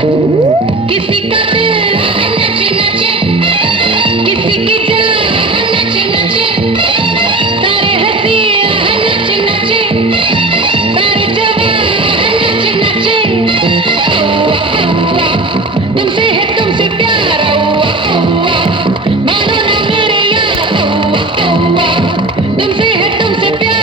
किसी का दिल नचे नचे, किसी की जान नचे नचे, सारे हंसी नचे नचे, सारे जवान नचे नचे। तुमसे है तुमसे प्यार, मानो ना मेरे यार, तुमसे है तुमसे प्यार।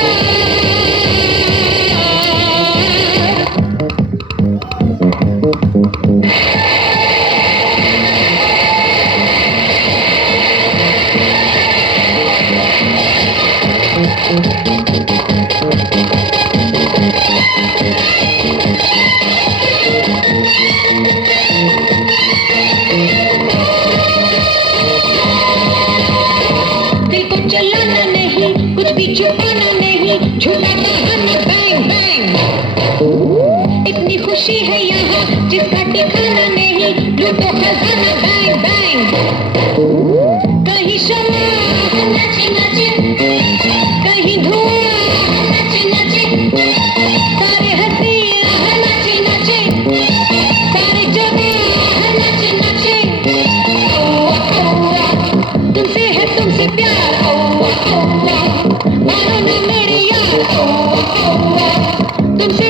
दिल को चलाना नहीं, कुछ भी छुपाना नहीं, झूठा बहाना बैंग बैंग। इतनी खुशी है यहाँ जिसका ठिकाना नहीं, लूटो खजाना बैंग बैंग। कहीं शमा नचे नचे, कहीं धुआं नचे नचे, सारे हंसी नचे नचे, सारे जवान नचे नचे। तुमसे है तुमसे प्यार, मानो ना मेरे यार, तुमसे